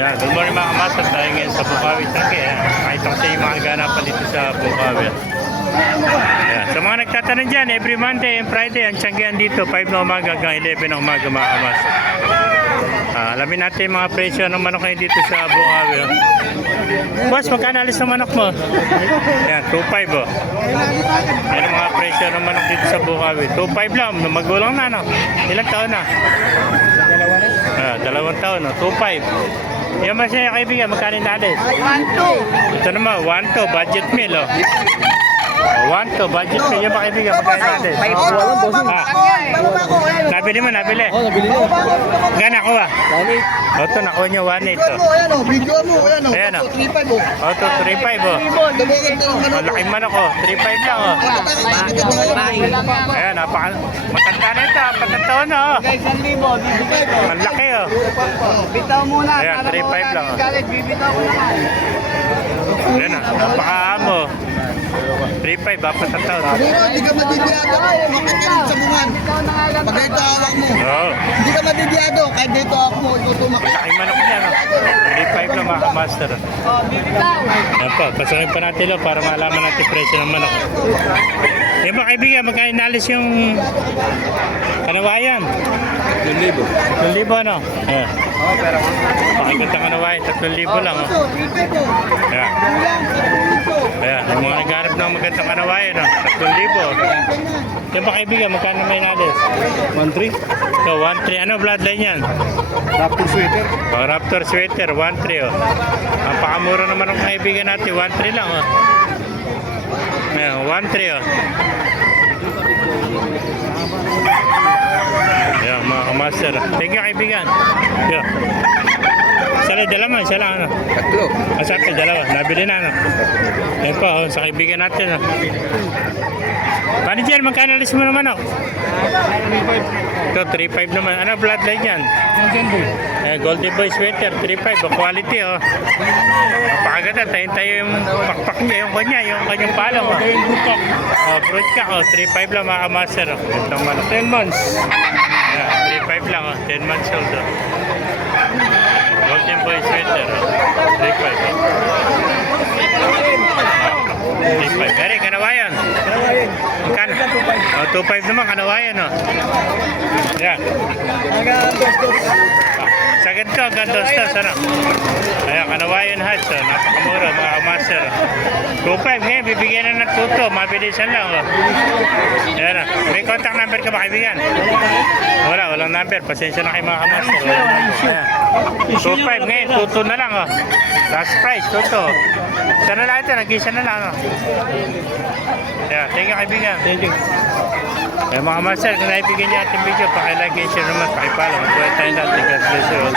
Yan, good morning mga kamaster. Tayo ngayon sa Bukawi, Turkey. Nakita ko sa yung mga ganapan dito sa Bukawi. Yan. Sa mga nagtatanong dyan, every Monday and Friday, ang tiyanggihan dito, 5 na umaga hanggang 11 na umaga mga kamaster. Alamin natin yung mga presyo ng manok ngayon dito sa Bukawi. Boss, magkano alis ng manok mo? Yan, 2.5 oh. Yan ang mga presyo ng manok dito sa Bukawi. 2.5 lang, magulang na no? Ilang taon na? 2 taon, no? 2.5. Yan ba siya kaibigan, magkano natin? 1-2. Ito naman, 1.2, budget meal, oh. 1.2, budget meal. Yan ba kaibigan, magkano natin? Nabili mo, nabili? Oo, nabili mo. Gana ko ba? 1.8. O, ito, nakuha nyo 1.8, Ayan oh. mo, ayan o, video mo, ayan o. Ayan, oh. 3-5 o. O, ito, 3.5, oh. Dabagan na ng Ang laking manok, oh. 3.5 lang, oh. Ayan, matanda na ito, 4 taon na, oh. Guys, 1,000, bibigay ko. Ang laki, oh. Bitaw muna. Ayan, 3-5 lang, oh. Bibitaw ko naman. Ayan, oh. Napakaamo. 3.5, 4 taon. Pero hindi ka madidiyado kung makakalit sa bungan. Pag ito hawak mo. Oo. Hindi ka madidiyado kahit dito hawak mo, ito tumakit. Laking manok niya, no? 3.5 lang mga master. Oh, bibitaw. Yan po, pasakin pa natin lo para malaman natin presyo ng manok. Yan ba kaibigan, magkano inalis yung kanawayan? 3,000. 3,000 ano? Ayan. Pakikot ang kanawayan, 3,000 lang. Oh. Ayan. Ayan, yung mga naghanap ng magandang kanawayan, no? 3,000. Yan ba kaibigan, magkano may inalis? 1.3. So, 1.3. Ano bloodline yan? Raptor sweater. Oh, Raptor sweater, 1.3 oh. Ang pakamura naman ng kaibigan natin, 1.3 lang oh. Ayan, 1.3 oh. Ayan, mga kamaster. Thank you kaibigan. Ayan. Dala mo, isa lang ano. Tatlo. Asarte, dalawa. Nabili na ano. Ayan pa, oh, sa kaibigan natin oh. Paano dyan, magkano alis mo naman oh? Ito, 3.5 naman. Ano bloodline yan? Golden Boy sweater, 3.5. Quality oh. Napakaganda. Tayo yung pakpak niya, yung kanya, yung kanyang palong oh. Fruit ka oh, 3.5 lang mga kamaster oh. Ito naman oh, 10 months. Yeah, 3.5 lang oh, 10 months old oh. Golden Boy sweater oh. 3.5 oh. 3.5. Pero kanawayan. Magkano? Oh, 2.5 naman kanawayan oh. Yan. Sa ganito, gantos ano? Ayan, kanawayan hats oh. Napakamura mga kamaster. 2.5 ngayon, bibigyan na ng tuto. Mabilisan lang oh. Ayan oh. May contact number ka ba kaibigan? Walang number. Pasensya na kayo mga kamaster. Ayan. 2.5 ngayon, tuto na lang oh. Last price, tuto. Sana lang ito, nag-isa na lang oh. Yeah, thank you kaibigan. Thank you. Mga master, kung naibigyan niyo ating video, pakilike and share naman, pakipalo. Magbuhay tayo natin. God bless you all.